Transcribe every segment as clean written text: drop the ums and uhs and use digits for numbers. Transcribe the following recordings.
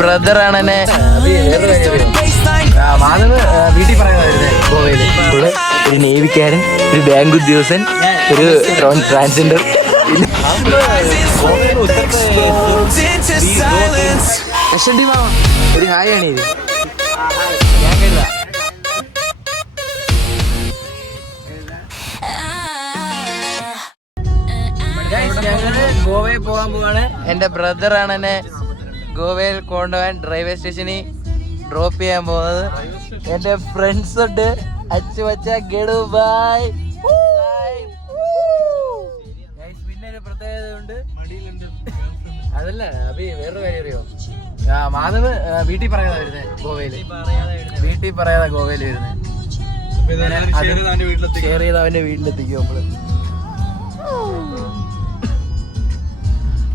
ബ്രദറാണ് എന്നെ വീട്ടിൽ പറയുന്നത് ഗോവയില് ഒരു നേവിക്കാരൻ, ഒരു ബാങ്ക് ഉദ്യോഗസ്ഥൻ, ഒരു ട്രാൻസ്ജെൻഡർ. ഒരു ഹായാണ് ഇത്. ഞാൻ കേട്ടില്ല. ഞങ്ങള് ഗോവയിൽ പോകാൻ പോവാണ്. എന്റെ ബ്രദറാണ് എന്നെ ഗോവയിൽ കൊണ്ടുപോകാൻ റെയിൽവേ സ്റ്റേഷനിൽ ഡ്രോപ്പ് ചെയ്യാൻ പോകുന്നത്. എന്റെ ഫ്രണ്ട്സ് ഉണ്ട്. അച്ചുവച്ച ഗഡു ബായ്. പിന്നെ ഒരു പ്രത്യേകത ഉണ്ട്. അതല്ല അഭി, വേറൊരു കാര്യം അറിയോ? മാധവ് വീട്ടിൽ പറയാതെ വരുന്നത് ഗോവയില്. വീട്ടിൽ പറയാതെ ഗോവയില് വരുന്നത്. ഷെയർ ചെയ്ത് അവന്റെ വീട്ടിലെത്തിക്കും നമ്മള്.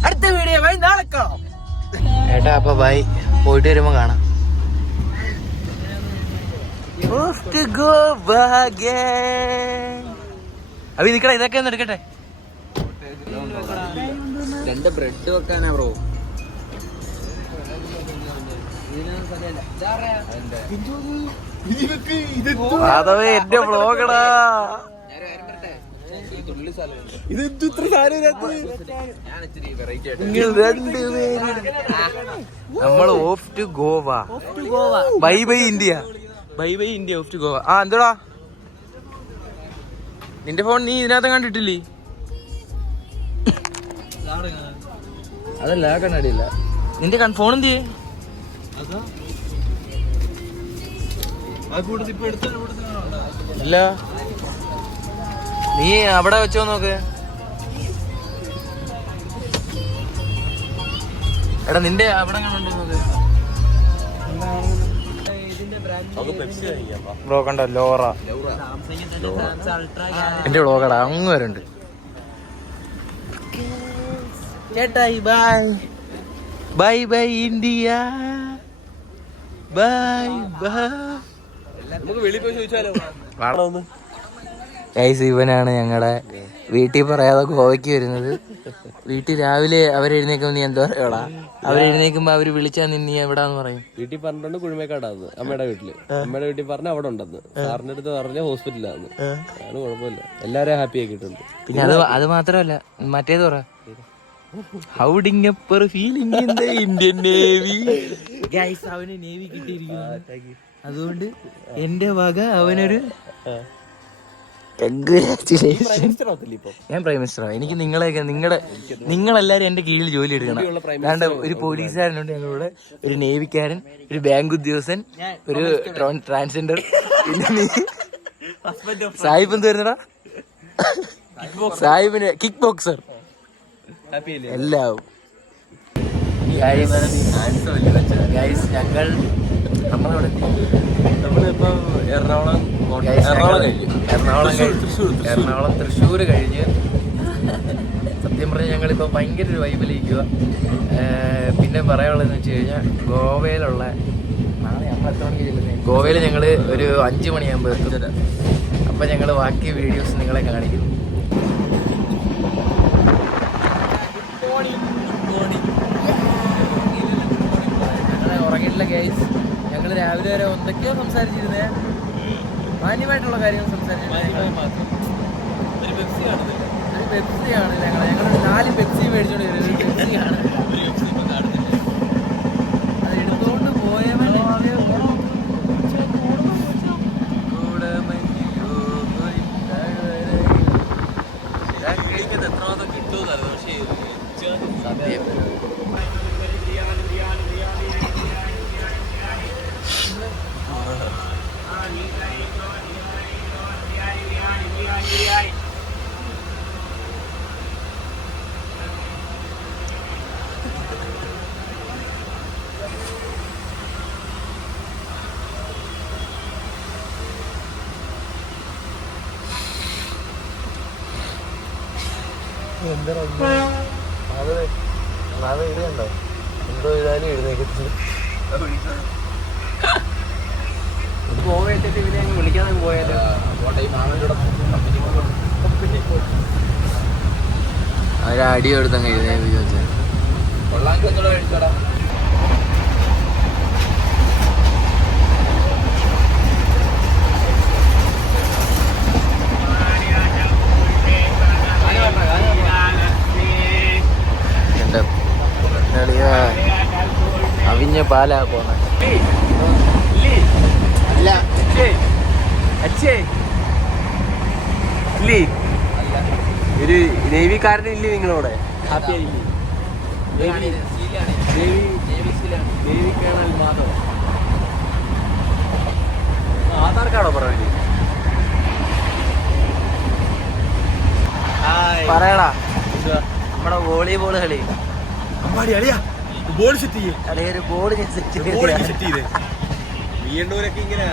അടുത്ത വീഡിയോ നാളെ കാണാം ഏട്ടാ. അപ്പൊ ബൈ, പോയിട്ട് വരുമ്പോ കാണാം. അപ്പൊ നിക്കട, ഇതൊക്കെ ഒന്ന് എടുക്കട്ടെ. 2 ബ്രെഡ് വെക്കാനാ ബ്രോ. അതവേ എന്റെ വ്ളോഗടാ. നമ്മള് off to Goa. Bye bye India. Bye bye India, off to Goa. എന്തോടാ നിന്റെ ഫോൺ നീ ഇതിനകത്ത് കണ്ടിട്ടില്ലേ? അതല്ല കണ്ണടിയില്ല. നിന്റെ ഫോൺ എന്ത് ചെയ്യേ? ഇല്ല, നീ അവിടെ വെച്ചോ നോക്ക്. എടാ നിന്റെ അവിടെ കണ്ടോ നോക്ക്. ബ്രോ കണ്ടോ? ലോറ എന്റെ വ്ളോഗടാ. അങ്ങ് വരുന്നുണ്ട് ചേട്ടായി. Bye bye bye India. Bye by. നമുക്ക് വെളിയിൽ പോയി ചോദിച്ചാലോ? ഗൈസ്, ഇവനാണ് ഞങ്ങളുടെ വീട്ടിൽ പറയാതെ ഗോവയ്ക്ക് വരുന്നത്. വീട്ടിൽ രാവിലെ അവരെഴുന്നേക്കുമ്പോ നീ എന്താ പറയോടാ? അവരെഴുന്നേക്കുമ്പോ അവര് വിളിച്ചാൽ നീ എവിടാന്ന് പറയും? വീട്ടിൽ പറഞ്ഞിട്ടുണ്ട് കുഴിമേക്കാടാന്ന്. അമ്മയുടെ വീട്ടില്. അമ്മയുടെ വീട്ടിൽ പറഞ്ഞ അവിടെ ഉണ്ടെന്ന്. സാറിന്റെ അടുത്ത് പറഞ്ഞ ഹോസ്പിറ്റലിലാന്ന്. അതാണ് കുഴപ്പമില്ല. എല്ലാരെയും ഹാപ്പി ആക്കിയിട്ടുണ്ട്. പിന്നെ അത് മാത്രമല്ല, മറ്റേത് പറ. ഹൗഡിങ് അപ്പർ feeling in the Indian navy. Guys, അവന് നേവി കിട്ടിയിരിക്കുന്നു. അതുകൊണ്ട് എന്റെ വക അവനൊരു ഞാൻ പ്രൈം മിനിസ്റ്ററാണ്. എനിക്ക് നിങ്ങളെല്ലാരും എന്റെ കീഴിൽ ജോലി എടുക്കണം. അല്ലാണ്ട് ഒരു പോലീസുകാരനുണ്ട് ഞങ്ങളുടെ, ഒരു നേവിക്കാരൻ, ഒരു ബാങ്ക് ഉദ്യോഗസ്ഥൻ, ഒരു ട്രാൻസ്ജെൻഡർ, പിന്നെ സാഹിബ് എന്ത് വരുന്നടാ? സാഹിബിന് കിക്ക് ബോക്സർ. എല്ലാം നമ്മളിപ്പോ എറണാകുളം തൃശ്ശൂർ കഴിഞ്ഞ് സത്യം പറഞ്ഞാൽ ഞങ്ങളിപ്പോൾ ഭയങ്കര ഒരു വൈബിലിരിക്കുക. പിന്നെ പറയാനുള്ളതെന്ന് വെച്ച് കഴിഞ്ഞാൽ ഗോവയിൽ ഞങ്ങൾ ഒരു 5 മണിയാകുമ്പോൾ എത്തും. അപ്പം ഞങ്ങൾ ബാക്കി വീഡിയോസ് നിങ്ങളെ കാണിക്കും. ഞങ്ങളെ ഉറങ്ങിയിട്ടില്ല ഗൈസ്. ഞങ്ങൾ രാവിലെ വരെ എന്തൊക്കെയോ സംസാരിച്ചിരുന്നേ. മാന്യമായിട്ടുള്ള കാര്യങ്ങൾ സംസാരിച്ചിരുന്നേ. ഒരു പെപ്സിയാണ് ഞങ്ങളൊരു 4 പെപ്സി മേടിച്ചോണ്ട് വരുന്നത്. പെപ്സിയാണ് അത് എടുത്തുകൊണ്ട് പോയവൻ. സത്യം. അത് ഇടുന്നുണ്ടോ? എന്തോ ഇതായാലും എഴുന്നേക്കത്തില്ല. പോയിട്ട് ഇവനെ വിളിക്കാതെ പോയാലോ? അവരടി എടുത്തങ്ങ് എഴുന്നേപ്പിച്ചു വെച്ചാൽ എന്റെ അവിഞ്ഞ പാലാ പോണ ഇല്ലേ ഒരു നേവിക്കാരനും ഇല്ലേ നിങ്ങളോടെ ഹാപ്പി ആയില്ലേ നേവി കേണൽ മാധവ് ആധാർ കാർഡോ പറഞ്ഞു പറയടാ നമ്മുടെ വോളിബോൾ കളി അമ്മാടി അളിയാ ബോൾ സെറ്റ് ചെയ്യേ അല്ലെ ഒരു ബോൾ സെറ്റ് ചെയ്തേ വീണ്ടൂരൊക്കെ ഇങ്ങനെ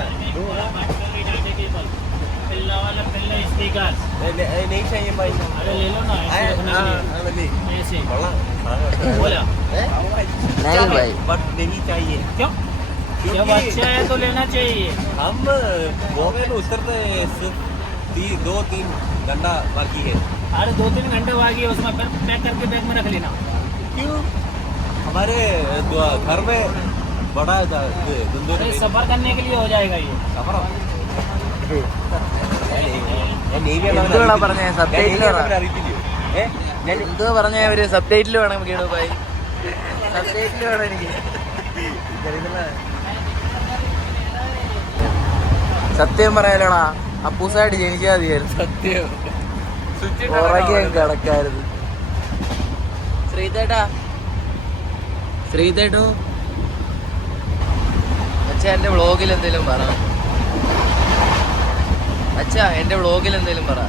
जब अच्छा है तो लेना चाहिए। हम गोवे में उतरते सिर्फ 2-3 घंटा बाकी है। अरे 2-3 घंटे बाकी है उसमें फिर पैक करके बैग में रख लेना। क्यों? हमारे घर में बड़ा अरे सफर करने के लिए हो जाएगा ये सफर എന്തുവാ പറഞ്ഞ സബ്ടൈറ്റിൽ എന്തുവാ പറഞ്ഞ ഒരു സബ്ടൈറ്റിൽ വേണം കേട്ടോ ഭായി സബ്ടൈറ്റിൽ വേണം എനിക്ക് സത്യം പറയാലോടാ അപ്പൂസായിട്ട് ജനിച്ചാൽ മതിയായിരുന്നു സത്യം ഉറങ്ങിയ കിടക്കായിരുന്നു ശ്രീതേട്ടോ അച്ഛാ എന്റെ വ്ളോഗിൽ എന്തേലും പറ അച്ഛാ എന്റെ വ്ളോഗിൽ എന്തേലും പറ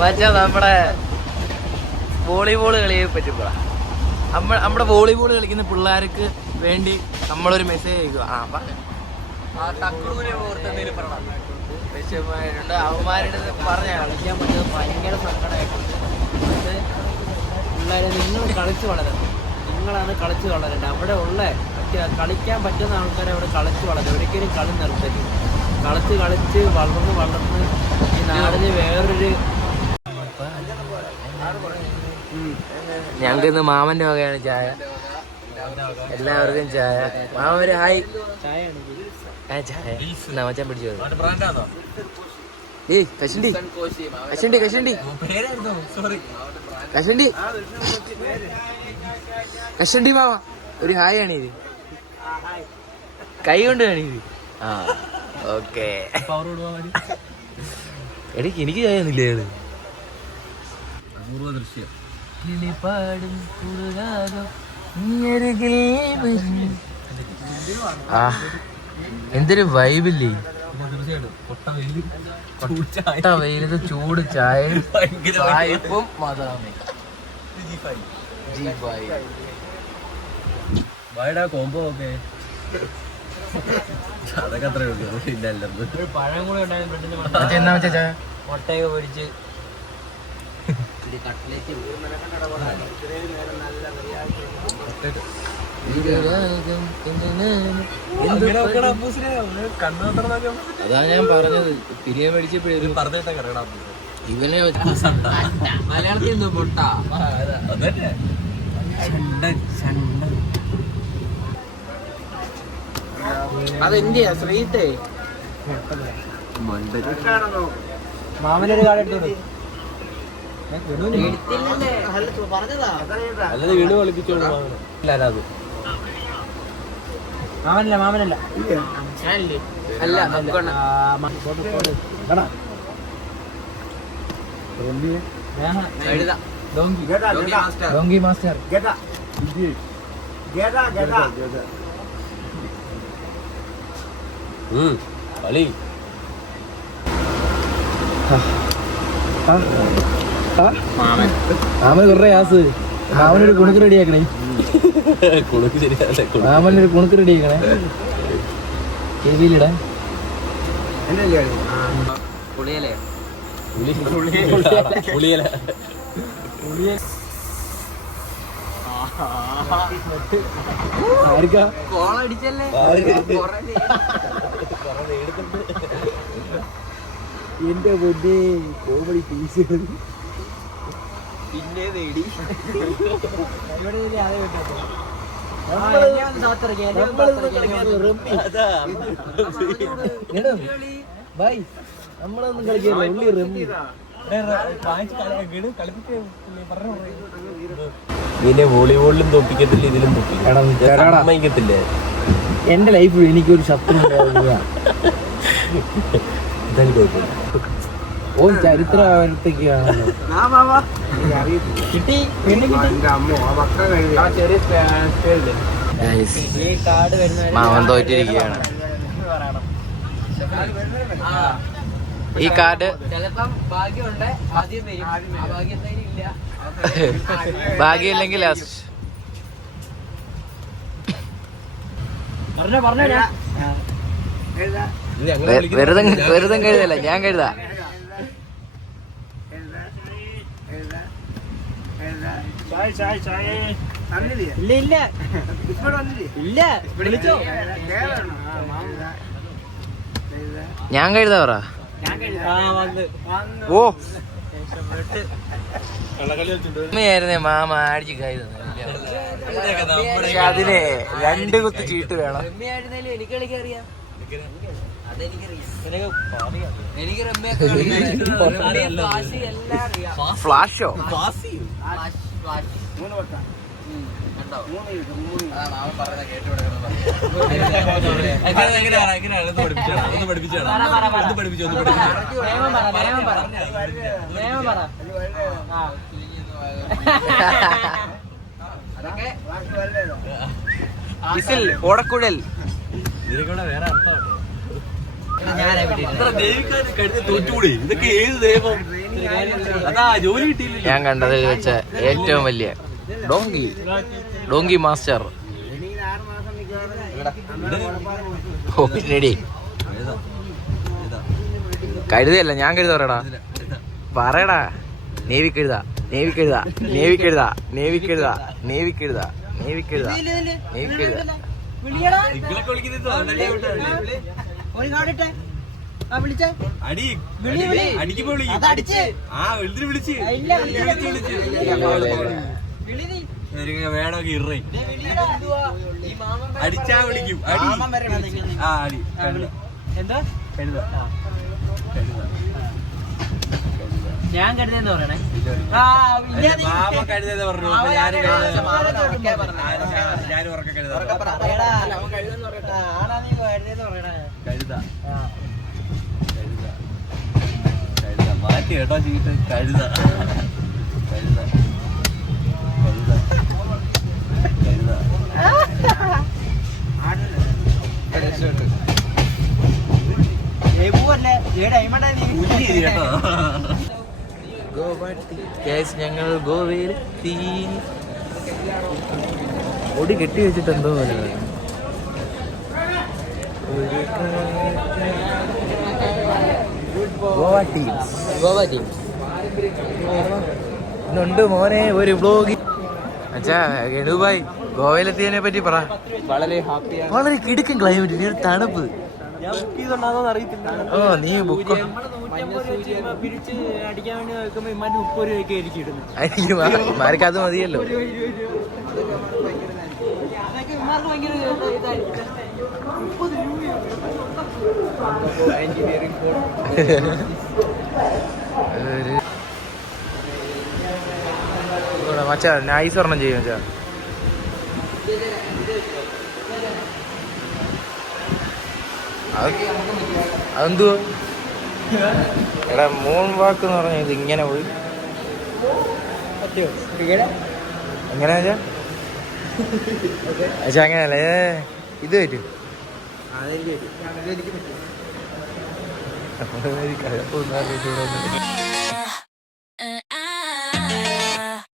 മച്ചാ നമ്മുടെ വോളിബോൾ കളിയെ പറ്റി പറ നമ്മുടെ വോളിബോൾ കളിക്കുന്ന പിള്ളേർക്ക് വേണ്ടി നമ്മളൊരു മെസ്സേജ് അയക്കുക വിഷമമായിട്ടുണ്ട് അവന്മാരുടെ പറഞ്ഞ കളിക്കാൻ പറ്റുന്നത് ഭയങ്കര സങ്കടമായിട്ടുണ്ട് പക്ഷേ പിള്ളേരെ നിങ്ങൾ കളിച്ച് വളരണം നിങ്ങളാണ് കളിച്ച് വളരേണ്ടത് അവിടെ ഉള്ള കളിക്കാൻ പറ്റുന്ന ആൾക്കാരെ അവിടെ കളിച്ച് വളരും ഒരിക്കലും കളി നിർത്തരുത് കളിച്ച് വളർന്ന് ഈ നാടിന് വേറൊരു ഞങ്ങൾക്ക് ഇന്ന് മാമന്റെ വകയാണ് ചായ എല്ലാവർക്കും ചായ മാമ ഒരു ഹായ് ചായ മച്ചാൻ പിടിച്ചു ഏയ് കശണ്ടി മാമ ഒരു ഹായ് ആണ് ഇത് കൈ കൊണ്ട് കാണിത് ഓക്കെ എനിക്ക് ചായ ഒന്നുമില്ല ഏള് അപൂർവ ദൃശ്യം കിളിപാടും എന്തൊരു വൈബില്ലേ കൊട്ട വെയിലത്ത് ചൂട് ചായയും മതാമേ വായടാ കോമ്പോ ഒക്കെ അതൊക്കെ അത്രേ ഉള്ളൂ പിന്നെ പഴം കൂടെ ഉണ്ടായിരുന്നു എന്നാ വെച്ചാ ചായ മുട്ടയൊക്കെ പൊരിച്ച് അതാ ഞാൻ പറഞ്ഞത് പിരിയെ മേടിച്ചപ്പോഴേ ഇവനെ മലയാളത്തിൽ എന്തോ പൊട്ട അതെന്റെയാ ശ്രീത്തെ മാമനൊരു കാർഡ് എടുത്തോളൂ അല്ലാതെ വീട് കളിപ്പിച്ചോളൂ അത് മാമനല്ല അല്ല ഡോങ്കി മാസ്റ്റർ കളി മാമന് കുറേ ഗ്യാസ് മാമനൊരു കുണുക്ക് റെഡിയാക്കണേ മാമനൊരു കുണുക്ക് റെഡിയാക്കണേ ചെവിയിലിടാൻ പുളിയല്ലേ പുളിയല ആർക്കാ കോളടിച്ചല്ലേ എന്റെ പൊന്നെ കോമഡി പീസ് പിന്നെ നേടി നമ്മളൊന്നും കളിക്കില്ല. ഇതിനെ വോളിബോളിലും തോപ്പിക്കത്തില്ല, ഇതിലും തോപ്പിക്കത്തില്ല. എന്റെ ലൈഫിൽ എനിക്കൊരു ശത്രു എന്തായാലും കുഴപ്പമില്ല. ഓ ചരിത്രത്തിക്കാണല്ലോ കിട്ടി. മാമൻ തോറ്റിരിക്കുകയാണ്. ഈ കാർഡ് ഭാഗ്യമില്ലെങ്കിൽ ലാസ്റ്റ്. വെറുതെ കഴുതല്ല, ഞാൻ കഴുതാ. ഞാൻ കഴുതാ പറ. ഓ അമ്മയായിരുന്നേ മാമ അടിച്ച് കഴുത. അതിനെ 2 കുത്ത് ചീട്ട് വേണം. എനിക്ക് കളിക്കറിയാം. ഫ്ലാഷോ വിസിൽ ഓടക്കുഴൽ. വേറെ അർത്ഥമാണ്. ഇതൊക്കെ ഏത് ദൈവം? അതാ ജോലി കിട്ടിയില്ല. ഞാൻ കണ്ടതിൽ വെച്ച ഏറ്റവും വലിയ ഡോങ്കി മാസ്റ്റർ. കഴുതയല്ല, ഞാൻ കഴുത പറയടാ. പറയടാ. നേവി കഴുത, നേവി കഴുത, നേവി കഴുത, നേവി കഴുത, നേവി കഴുത, നേവി കഴുത, നേവി കഴുത. വേണമെങ്കിൽ ഇറ അടിച്ചാ വിളിക്കും. ഞാൻ കരുതെന്ന് പറയണേ. മാമ കഴുതെന്ന് പറഞ്ഞു. ഞാൻ ഉറക്കെ കഴുത മാറ്റി കേട്ടോ ചീട്ട്. കഴുത കഴുത ഞങ്ങൾ ഗോവയിലെത്തി. ഒടി കെട്ടി വെച്ചിട്ട് എന്തോ പോലെ. ഗോവ ടീം ഇന്നുണ്ട് മോനെ ഒരു വ്ലോഗ്. അച്ഛാ ഗണുഭായ് ഗോവയിലെത്തിയതിനെ പറ്റി പറ. വളരെ കിടുക്കൻ ക്ലൈമറ്റ്, ഒരു തണുപ്പ്. ഓ നീ ബുക്ക് അടിക്കാൻ വേണ്ടി നോക്കുമ്പോ 30 രൂപയ്ക്ക് ആയിരിക്കും ഇടുന്നത്. മാർക്ക് അത് മതിയല്ലോ. മച്ചാ നൈസ് ഒരെണ്ണം ചെയ്യും മച്ചാ. അതെന്തുവാ എടാ മൂൺ വാക്ക് എന്ന് പറഞ്ഞ ഇത് ഇങ്ങനെ പോയി എങ്ങനെ വെച്ചാ പക്ഷെ അങ്ങനെയല്ല ഇത് പറ്റും. കുഴപ്പമൊന്നും